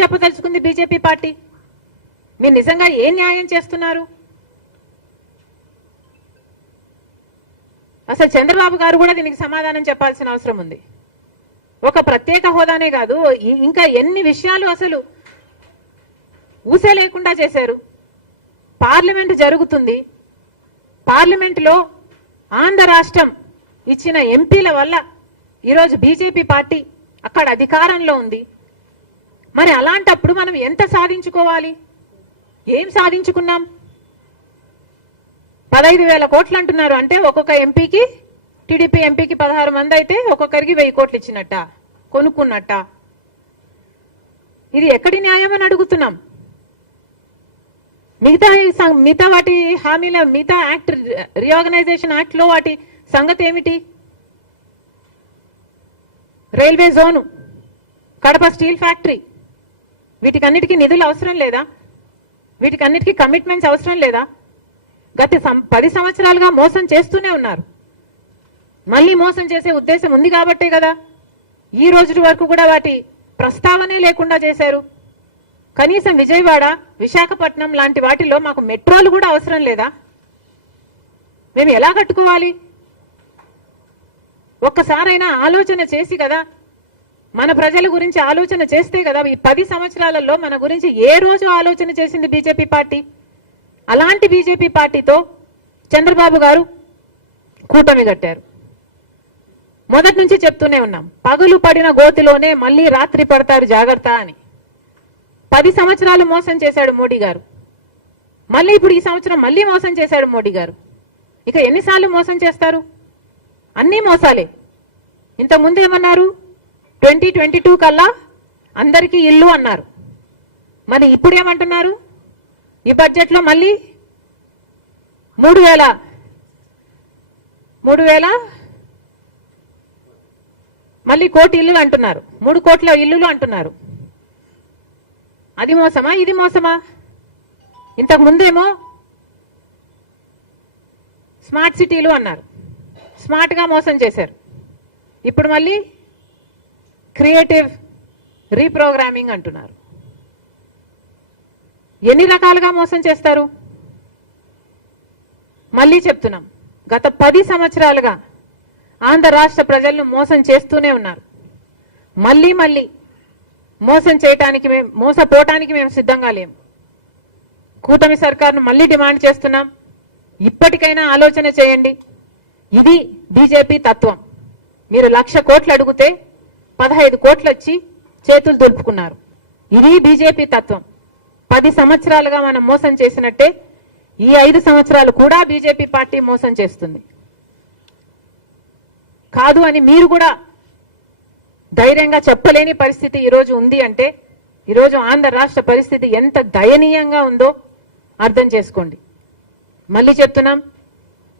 చెప్పదలుచుకుంది BJP party? మీరు నిజంగా ఏ న్యాయం చేస్తున్నారు? అసలు చంద్రబాబు గారు కూడా దీనికి సమాధానం చెప్పాల్సిన అవసరం ఉంది. ఒక ప్రత్యేక హోదానే కాదు, ఇంకా ఎన్ని విషయాలు అసలు ఊసే లేకుండా చేశారు. పార్లమెంట్ జరుగుతుంది, పార్లమెంటులో ఆంధ్ర రాష్ట్రం ఇచ్చిన ఎంపీల వల్ల ఈరోజు బీజేపీ పార్టీ అక్కడ అధికారంలో ఉంది. మరి అలాంటప్పుడు మనం ఎంత సాధించుకోవాలి? ఏం సాధించుకున్నాం? 15,000 కోట్లు అంటున్నారు. అంటే ఒక్కొక్క ఎంపీకి, టీడీపీ ఎంపీకి 16 మంది అయితే ఒక్కొక్కరికి 1000 కోట్లు ఇచ్చినట్ట, కొనుక్కున్నట్ట. ఇది ఎక్కడి న్యాయం అని అడుగుతున్నాం. మిగతా వాటి హామీల, మిగతా యాక్ట్, రీఆర్గనైజేషన్ యాక్ట్ లో వాటి సంగతి ఏమిటి? Railway zone, Kadapa steel factory, వీటికన్నిటికీ నిధులు అవసరం లేదా? వీటికన్నిటికీ కమిట్మెంట్స్ అవసరం లేదా? గత 10 సంవత్సరాలుగా మోసం చేస్తూనే ఉన్నారు. మళ్ళీ మోసం చేసే ఉద్దేశం ఉంది కాబట్టే కదా ఈ రోజు వరకు కూడా వాటి ప్రస్తావనే లేకుండా చేశారు. కనీసం విజయవాడ, విశాఖపట్నం లాంటి వాటిలో మాకు మెట్రోలు కూడా అవసరం లేదా? మేము ఎలా కట్టుకోవాలి? ఒక్కసారైనా ఆలోచన చేసి కదా, మన ప్రజల గురించి ఆలోచన చేస్తే కదా. ఈ 10 సంవత్సరాలలో మన గురించి ఏ రోజు ఆలోచన చేసింది బీజేపీ పార్టీ? అలాంటి బీజేపీ పార్టీతో చంద్రబాబు గారు కూటమి కట్టారు. మొదటి నుంచి చెప్తూనే ఉన్నాం, పగులు పడిన గోతిలోనే మళ్ళీ రాత్రి పడతారు జాగ్రత్త అని. 10 సంవత్సరాలు మోసం చేశాడు మోడీ గారు. మళ్ళీ ఇప్పుడు ఈ సంవత్సరం మళ్ళీ మోసం చేశాడు మోడీ గారు. ఇక ఎన్నిసార్లు మోసం చేస్తారు? అన్నీ మోసాలే. ఇంతకుముందు ఏమన్నారు? 2022 కల్లా అందరికీ ఇల్లు అన్నారు. మరి ఇప్పుడు ఏమంటున్నారు? ఈ బడ్జెట్లో మళ్ళీ 3,000 మళ్ళీ కోటి ఇల్లులు అంటున్నారు. 3 కోట్ల ఇల్లులు అంటున్నారు. అది మోసమా? ఇది మోసమా? ఇంతకు ముందేమో స్మార్ట్ సిటీలు అన్నారు, స్మార్ట్ గా మోసం చేశారు. ఇప్పుడు మళ్ళీ క్రియేటివ్ రీప్రోగ్రామింగ్ అంటున్నారు. ఎన్ని రకాలుగా మోసం చేస్తారు? మళ్ళీ చెప్తున్నాం, గత 10 సంవత్సరాలుగా ఆంధ్ర రాష్ట్ర ప్రజలను మోసం చేస్తూనే ఉన్నారు. మళ్ళీ మోసపోవటానికి మేము సిద్ధంగా లేము. కూటమి సర్కారును మళ్ళీ డిమాండ్ చేస్తున్నాం, ఇప్పటికైనా ఆలోచన చేయండి. ఇది బీజేపీ తత్వం. మీరు 1,00,000 కోట్లు అడిగితే 15 కోట్లు వచ్చి చేతులు దులుపుకున్నారు. ఇది బీజేపీ తత్వం. 10 సంవత్సరాలుగా మనం మోసం చేసినట్టే ఈ 5 సంవత్సరాలు కూడా బీజేపీ పార్టీ మోసం చేస్తుంది. కాదు అని మీరు కూడా ధైర్యంగా చెప్పలేని పరిస్థితి ఈరోజు ఉంది అంటే, ఈరోజు ఆంధ్ర రాష్ట్ర పరిస్థితి ఎంత దయనీయంగా ఉందో అర్థం చేసుకోండి. మళ్ళీ చెప్తున్నాం,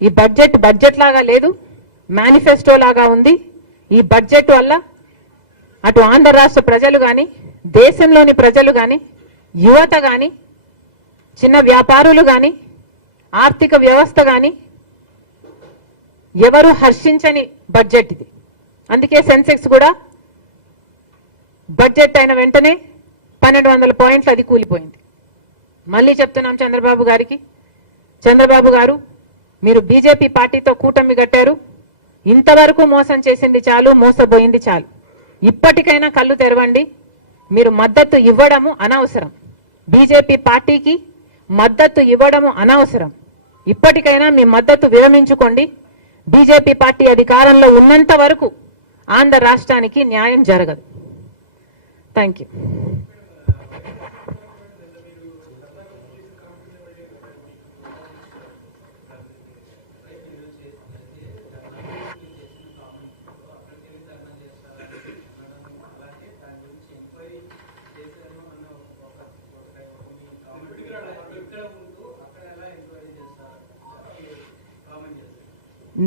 ఈ బడ్జెట్ లాగా లేదు, మేనిఫెస్టో లాగా ఉంది. ఈ బడ్జెట్ వల్ల అటు ఆంధ్ర రాష్ట్ర ప్రజలు కానీ, దేశంలోని ప్రజలు కానీ, యువత కానీ, చిన్న వ్యాపారులు కానీ, ఆర్థిక వ్యవస్థ కానీ ఎవరు హర్షించని బడ్జెట్ ఇది. అందుకే సెన్సెక్స్ కూడా బడ్జెట్ అయిన వెంటనే 1,200 పాయింట్లు అది కూలిపోయింది. మళ్ళీ చెప్తున్నాం చంద్రబాబు గారికి, చంద్రబాబు గారు మీరు బీజేపీ పార్టీతో కూటమి కట్టారు. ఇంతవరకు మోసం చేసింది చాలు, మోసపోయింది చాలు. ఇప్పటికైనా కళ్ళు తెరవండి. మీరు మద్దతు ఇవ్వడము అనవసరం, బీజేపీ పార్టీకి మద్దతు ఇవ్వడము అనవసరం. ఇప్పటికైనా మీ మద్దతు విరమించుకోండి. బీజేపీ పార్టీ అధికారంలో ఉన్నంత వరకు ఆంధ్ర రాష్ట్రానికి న్యాయం జరగదు. Thank you.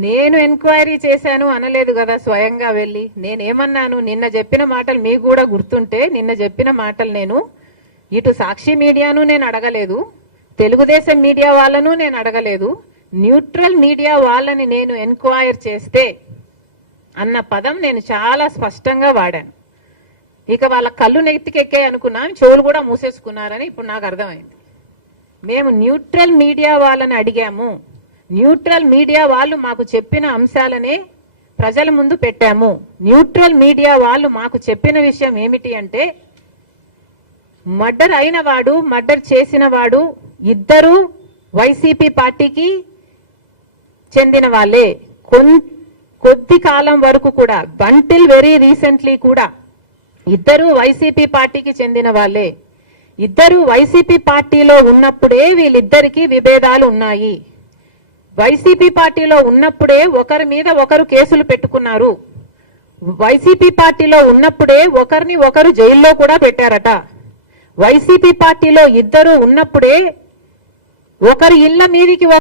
నేను ఎంక్వైరీ చేశాను అనలేదు కదా స్వయంగా వెళ్ళి. నేనేమన్నాను? నిన్న చెప్పిన మాటలు మీకు కూడా గుర్తుంటే, నిన్న చెప్పిన మాటలు నేను ఇటు సాక్షి మీడియాను నేను అడగలేదు, తెలుగుదేశం మీడియా వాళ్ళను నేను అడగలేదు, న్యూట్రల్ మీడియా వాళ్ళని నేను ఎంక్వైర్ చేస్తే అన్న పదం నేను చాలా స్పష్టంగా వాడాను. ఇక వాళ్ళ కళ్ళు నెత్తికెక్కాయి అనుకున్నాను, చెవులు కూడా మూసేసుకున్నారని ఇప్పుడు నాకు అర్థమైంది. మేము న్యూట్రల్ మీడియా వాళ్ళని అడిగాము, న్యూట్రల్ మీడియా వాళ్ళు మాకు చెప్పిన అంశాలనే ప్రజల ముందు పెట్టాము. న్యూట్రల్ మీడియా వాళ్ళు మాకు చెప్పిన విషయం ఏమిటి అంటే, మర్డర్ అయిన వాడు, మర్డర్ చేసిన వాడు ఇద్దరు వైసీపీ పార్టీకి చెందిన వాళ్ళే. కొద్ది కాలం వరకు కూడా, అంటిల్ వెరీ రీసెంట్లీ కూడా ఇద్దరు వైసీపీ పార్టీకి చెందిన వాళ్ళే. ఇద్దరు వైసీపీ పార్టీలో ఉన్నప్పుడే వీళ్ళిద్దరికీ విభేదాలు ఉన్నాయి. వైసీపీ పార్టీలో ఉన్నప్పుడే ఒకరి మీద ఒకరు కేసులు పెట్టుకున్నారు. వైసీపీ పార్టీలో ఉన్నప్పుడే ఒకరిని ఒకరు జైల్లో కూడా పెట్టారట. వైసీపీ పార్టీలో ఇద్దరు ఉన్నప్పుడే ఒకరి ఇళ్ల మీదికి